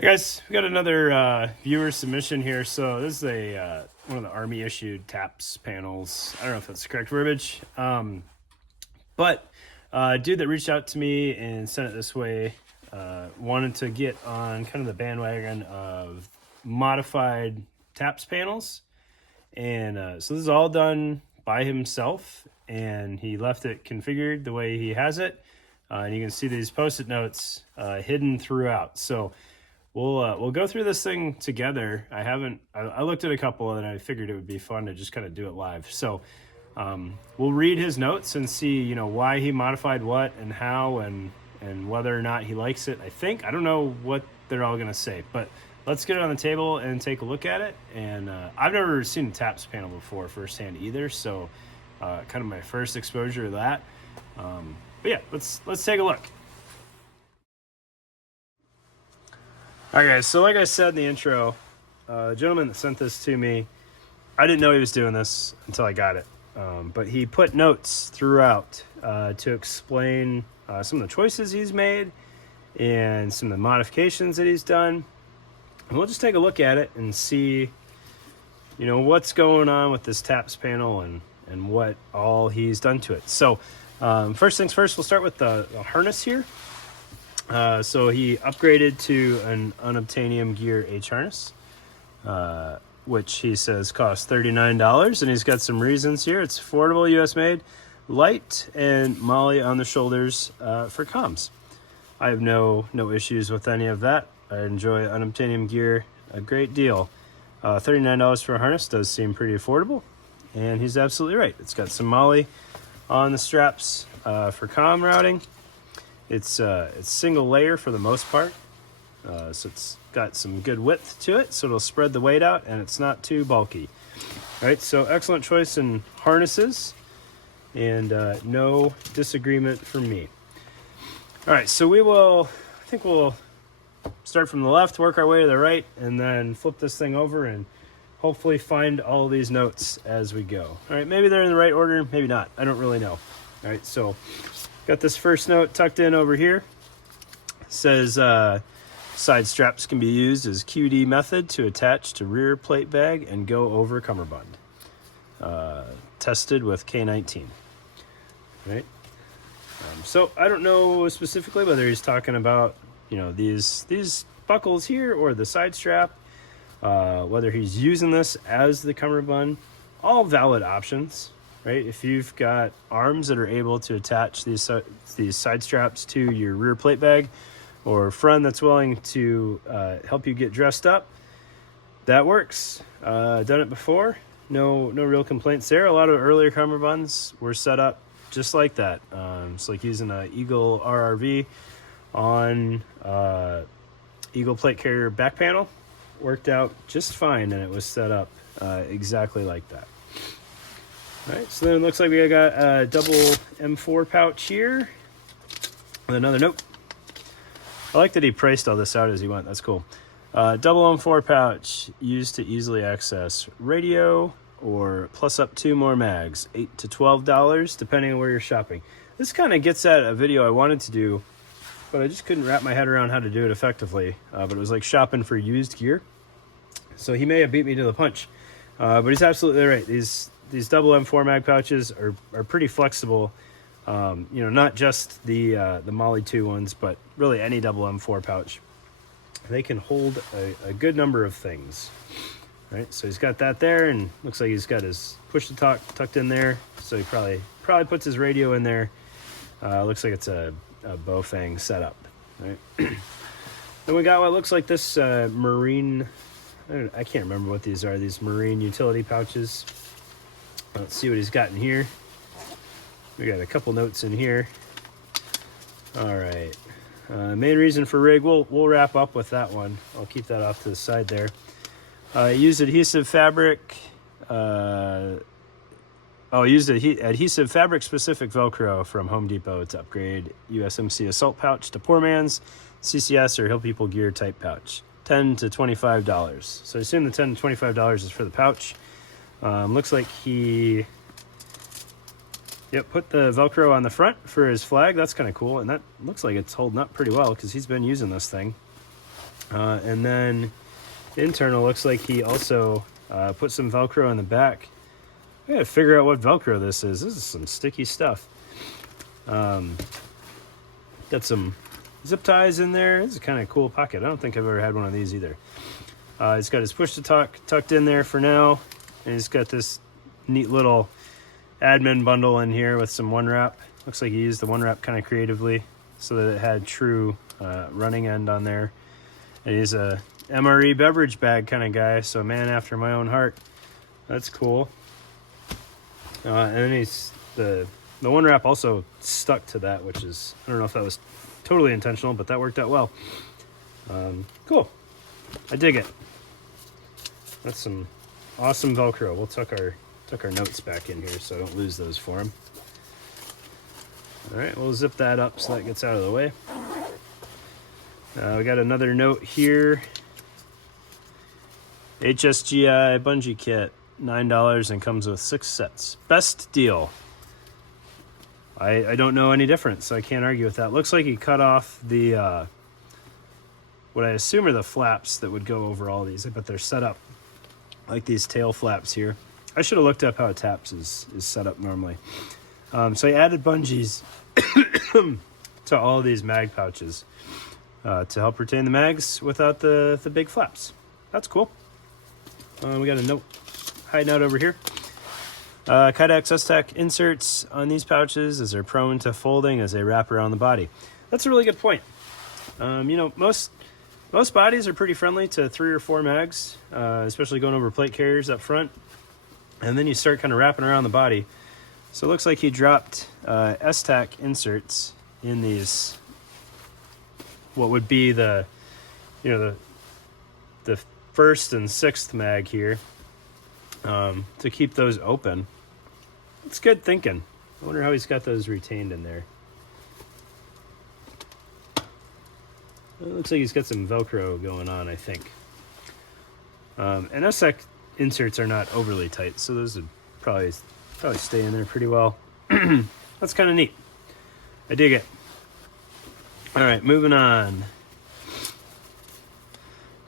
Hey guys, we got another viewer submission here. So this is a one of the Army issued TAPS panels. I don't know if that's the correct verbiage, but a dude that reached out to me and sent it this way wanted to get on kind of the bandwagon of modified TAPS panels, and so this is all done by himself, and he left it configured the way he has it, and you can see these post-it notes hidden throughout. So we'll go through this thing together. I looked at a couple and I figured it would be fun to just kind of do it live. So we'll read his notes and see, why he modified what and how and whether or not he likes it. I don't know what they're all gonna say, but let's get it on the table and take a look at it. And I've never seen a TAPS panel before firsthand either, so kind of my first exposure to that. But yeah, let's take a look. All right, guys, so like I said in the intro, the gentleman that sent this to me, I didn't know he was doing this until I got it. But he put notes throughout to explain some of the choices he's made and some of the modifications that he's done. And we'll just take a look at it and see, what's going on with this TAPS panel and what all he's done to it. So first things first, we'll start with the harness here. So he upgraded to an unobtainium gear H harness, which he says costs $39, and he's got some reasons here. It's affordable, US made, light, and MOLLE on the shoulders for comms. I have no issues with any of that. I enjoy unobtainium gear a great deal. $39 for a harness does seem pretty affordable, and he's absolutely right. It's got some MOLLE on the straps for comm routing. It's single layer for the most part, so it's got some good width to it, so it'll spread the weight out, and it's not too bulky. All right, so excellent choice in harnesses, and no disagreement from me. All right, so I think we'll start from the left, work our way to the right, and then flip this thing over and hopefully find all these notes as we go. All right, maybe they're in the right order, maybe not. I don't really know. All right, so got this first note tucked in over here. It says side straps can be used as QD method to attach to rear plate bag and go over cummerbund. Tested with K19. Right. So I don't know specifically whether he's talking about these buckles here or the side strap. Whether he's using this as the cummerbund. All valid options. Right, if you've got arms that are able to attach these side straps to your rear plate bag, or a friend that's willing to help you get dressed up, that works. Done it before, no real complaints there. A lot of earlier cummerbunds were set up just like that. It's like using an Eagle RRV on Eagle plate carrier back panel. Worked out just fine, and it was set up exactly like that. All right, so then it looks like we got a double M4 pouch here with another note. I like that he priced all this out as he went. That's cool. Double M4 pouch used to easily access radio or plus up 2 more mags, $8 to $12, depending on where you're shopping. This kind of gets at a video I wanted to do, but I just couldn't wrap my head around how to do it effectively. But it was like shopping for used gear. So he may have beat me to the punch. But he's absolutely right. These double M4 mag pouches are pretty flexible. Not just the MOLLE 2 ones, but really any double M4 pouch. They can hold a good number of things. Right, so he's got that there, and looks like he's got his push-to-talk tucked in there. So he probably puts his radio in there. Looks like it's a Bofang setup. Right. Then we got what looks like this marine. I can't remember what these are. These marine utility pouches. Let's see what he's got in here. We got a couple notes in here. All right. Main reason for rig, we'll wrap up with that one. I'll keep that off to the side there. Used adhesive fabric. Used adhesive fabric specific Velcro from Home Depot to upgrade USMC assault pouch to poor man's CCS or Hill People gear type pouch. $10 to $25. So I assume the $10 to $25 is for the pouch. Looks like he put the Velcro on the front for his flag. That's kind of cool, and that looks like it's holding up pretty well because he's been using this thing. And then internal looks like he also put some Velcro in the back. I gotta figure out what Velcro this is. This is some sticky stuff. Got some zip ties in there. This is kind of a cool pocket. I don't think I've ever had one of these either. He's got his push to talk tucked in there for now. And he's got this neat little admin bundle in here with some one wrap. Looks like he used the one wrap kind of creatively so that it had true running end on there. And he's a MRE beverage bag kind of guy, so a man after my own heart. That's cool. And then he's the one wrap also stuck to that, which is, I don't know if that was totally intentional, but that worked out well. Cool. I dig it. That's some awesome Velcro. We'll tuck our notes back in here so I don't lose those for him. All right, we'll zip that up so that gets out of the way. We got another note here. HSGI bungee kit, $9 and comes with 6 sets. Best deal. I don't know any difference, so I can't argue with that. Looks like he cut off the what I assume are the flaps that would go over all these, but they're set up like these tail flaps here. I should have looked up how a TAPS is set up normally. So I added bungees to all of these mag pouches to help retain the mags without the big flaps. That's cool. We got a note, high note over here. Kydex S-Tac inserts on these pouches as they're prone to folding as they wrap around the body. That's a really good point. Most bodies are pretty friendly to 3 or 4 mags, especially going over plate carriers up front. And then you start kind of wrapping around the body. So it looks like he dropped S-Tac inserts in these, what would be the first and 6th mag here, to keep those open. It's good thinking. I wonder how he's got those retained in there. It looks like he's got some Velcro going on, I think. And S-Tac inserts are not overly tight, so those would probably stay in there pretty well. That's kind of neat. I dig it. All right, moving on.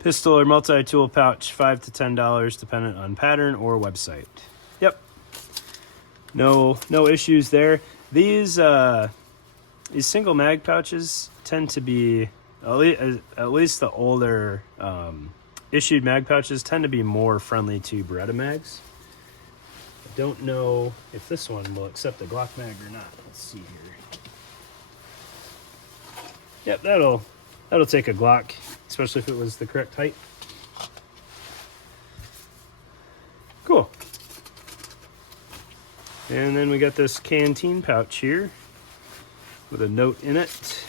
Pistol or multi-tool pouch, $5 to $10, dependent on pattern or website. Yep. No issues there. These single mag pouches tend to be, at least the older issued mag pouches tend to be more friendly to Beretta mags. I don't know if this one will accept a Glock mag or not. Let's see here. Yep, that'll take a Glock, especially if it was the correct height. Cool. And then we got this canteen pouch here with a note in it.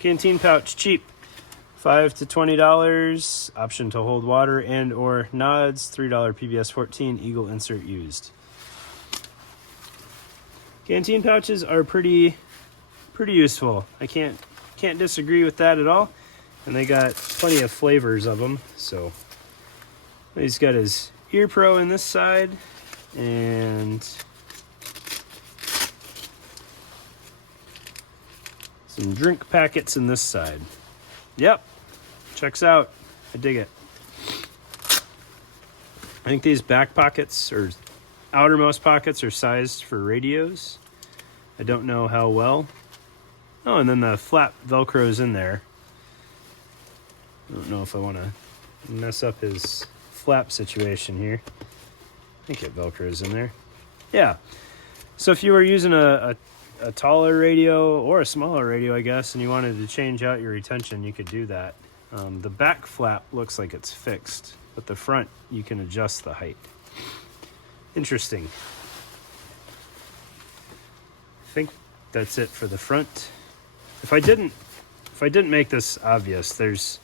Canteen pouch, cheap. $5 to $20, option to hold water and or nods, $3 PBS 14, Eagle insert used. Canteen pouches are pretty useful. I can't disagree with that at all. And they got plenty of flavors of them. So he's got his Ear Pro in this side and some drink packets in this side. Yep, checks out. I dig it. I think these back pockets or outermost pockets are sized for radios. I don't know how well. Oh, and then the flap Velcro's in there. I don't know if I want to mess up his flap situation here. I think it Velcro's in there. Yeah. So if you were using a taller radio or a smaller radio, I guess, and you wanted to change out your retention, you could do that. The back flap looks like it's fixed, but the front, you can adjust the height. Interesting. I think that's it for the front. If I didn't make this obvious, there's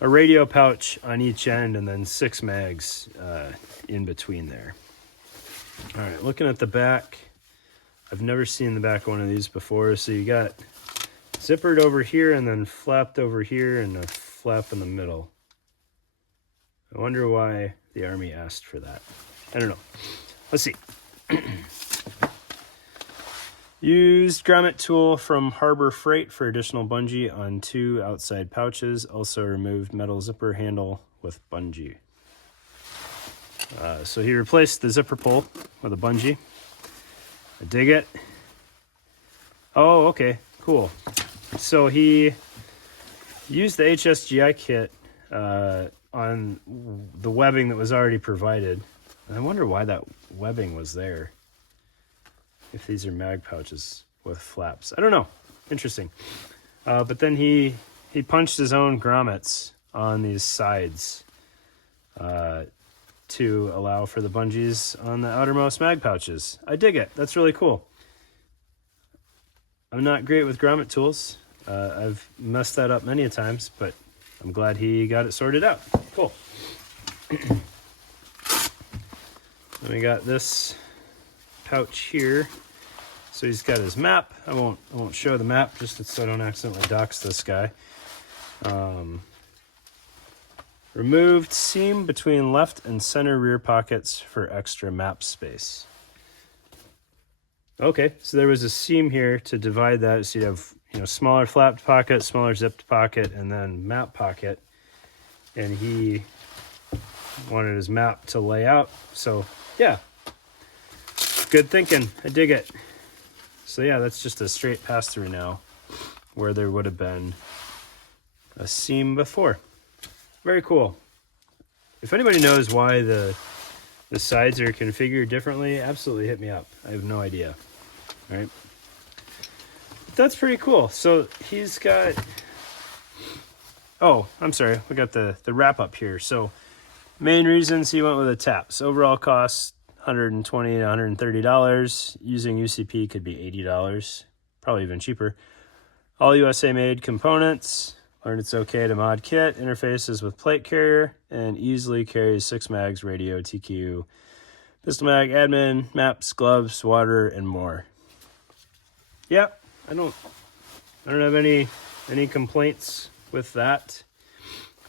a radio pouch on each end and then 6 mags in between there. All right, looking at the back, I've never seen the back of one of these before. So you got zippered over here and then flapped over here and a flap in the middle. I wonder why the Army asked for that. I don't know. Let's see. Used grommet tool from Harbor Freight for additional bungee on 2 outside pouches. Also removed metal zipper handle with bungee. So he replaced the zipper pull with a bungee. I dig it. Oh, okay, cool. So he used the HSGI kit on the webbing that was already provided. And I wonder why that webbing was there. If these are mag pouches with flaps. I don't know. Interesting. But then he punched his own grommets on these sides to allow for the bungees on the outermost mag pouches. I dig it. That's really cool. I'm not great with grommet tools. I've messed that up many a times, but I'm glad he got it sorted out. Cool. Then we got this pouch here. So he's got his map. I won't show the map just so I don't accidentally dox this guy. Removed seam between left and center rear pockets for extra map space. Okay, so there was a seam here to divide that. So you'd have smaller flapped pocket, smaller zipped pocket, and then map pocket. And he wanted his map to lay out. So yeah, good thinking. I dig it. So yeah, that's just a straight pass through now where there would have been a seam before. Very cool. If anybody knows why the sides are configured differently, absolutely hit me up. I have no idea. All right. That's pretty cool. So he's got, oh, I'm sorry. We got the wrap up here. So main reasons he went with a TAPS. Overall cost, $120 to $130. Using UCP could be $80, probably even cheaper. All USA made components. Learned it's okay to mod kit. Interfaces with plate carrier and easily carries 6 mags, radio, TQ, pistol mag, admin, maps, gloves, water, and more. Yep, I don't have any complaints with that.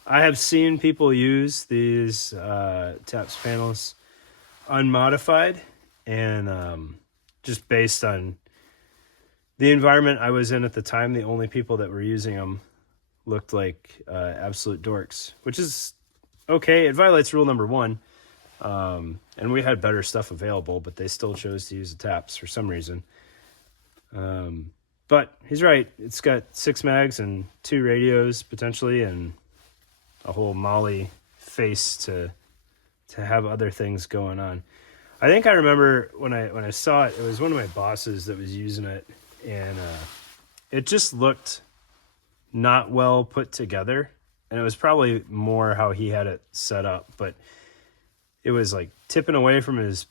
I have seen people use these TAPS panels unmodified, and just based on the environment I was in at the time, the only people that were using them looked like absolute dorks, which is okay. It violates rule number 1, and we had better stuff available, but they still chose to use the TAPS for some reason. But he's right. It's got 6 mags and 2 radios potentially, and a whole Molly face to have other things going on. I think I remember when I saw it, it was one of my bosses that was using it, and it just looked not well put together, and it was probably more how he had it set up, but it was like tipping away from his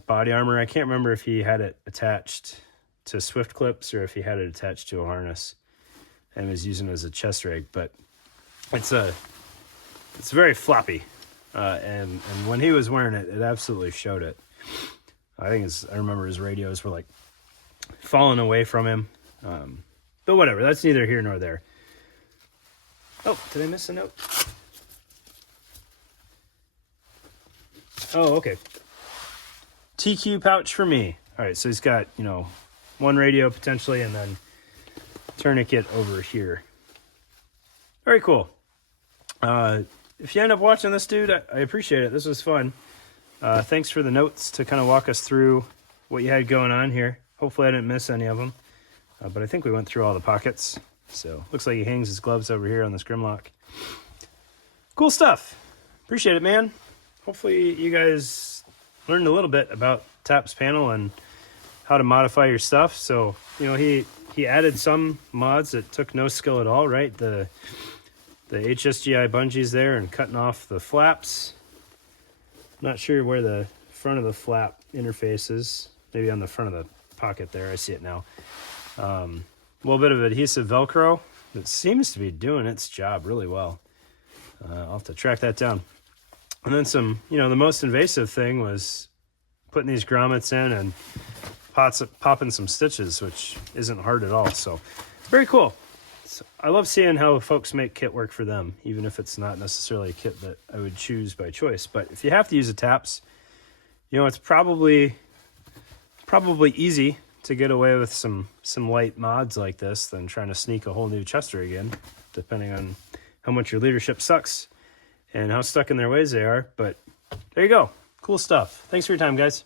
body armor. I can't remember if he had it attached to swift clips or if he had it attached to a harness and was using it as a chest rig, but it's very floppy. And when he was wearing it, it absolutely showed it. I remember his radios were like falling away from him. But whatever, that's neither here nor there. Oh, did I miss a note? Oh, okay. TQ pouch for me. All right, so he's got, 1 radio potentially, and then tourniquet over here. Very cool. If you end up watching this, dude, I appreciate it. This was fun. Thanks for the notes to kind of walk us through what you had going on here. Hopefully I didn't miss any of them. But I think we went through all the pockets. So looks like he hangs his gloves over here on this Grimlock. Cool stuff. Appreciate it, man. Hopefully you guys learned a little bit about TAPS panel and how to modify your stuff. So, he added some mods that took no skill at all, right? The HSGI bungees there and cutting off the flaps. Not sure where the front of the flap interface is. Maybe on the front of the pocket there. I see it now. A little bit of adhesive Velcro that seems to be doing its job really well. I'll have to track that down. And then some, the most invasive thing was putting these grommets in and popping some stitches, which isn't hard at all. So very cool. So I love seeing how folks make kit work for them, even if it's not necessarily a kit that I would choose by choice. But if you have to use a TAPS, it's probably easy to get away with some light mods like this than trying to sneak a whole new Chester again, depending on how much your leadership sucks and how stuck in their ways they are. But there you go. Cool stuff. Thanks for your time, guys.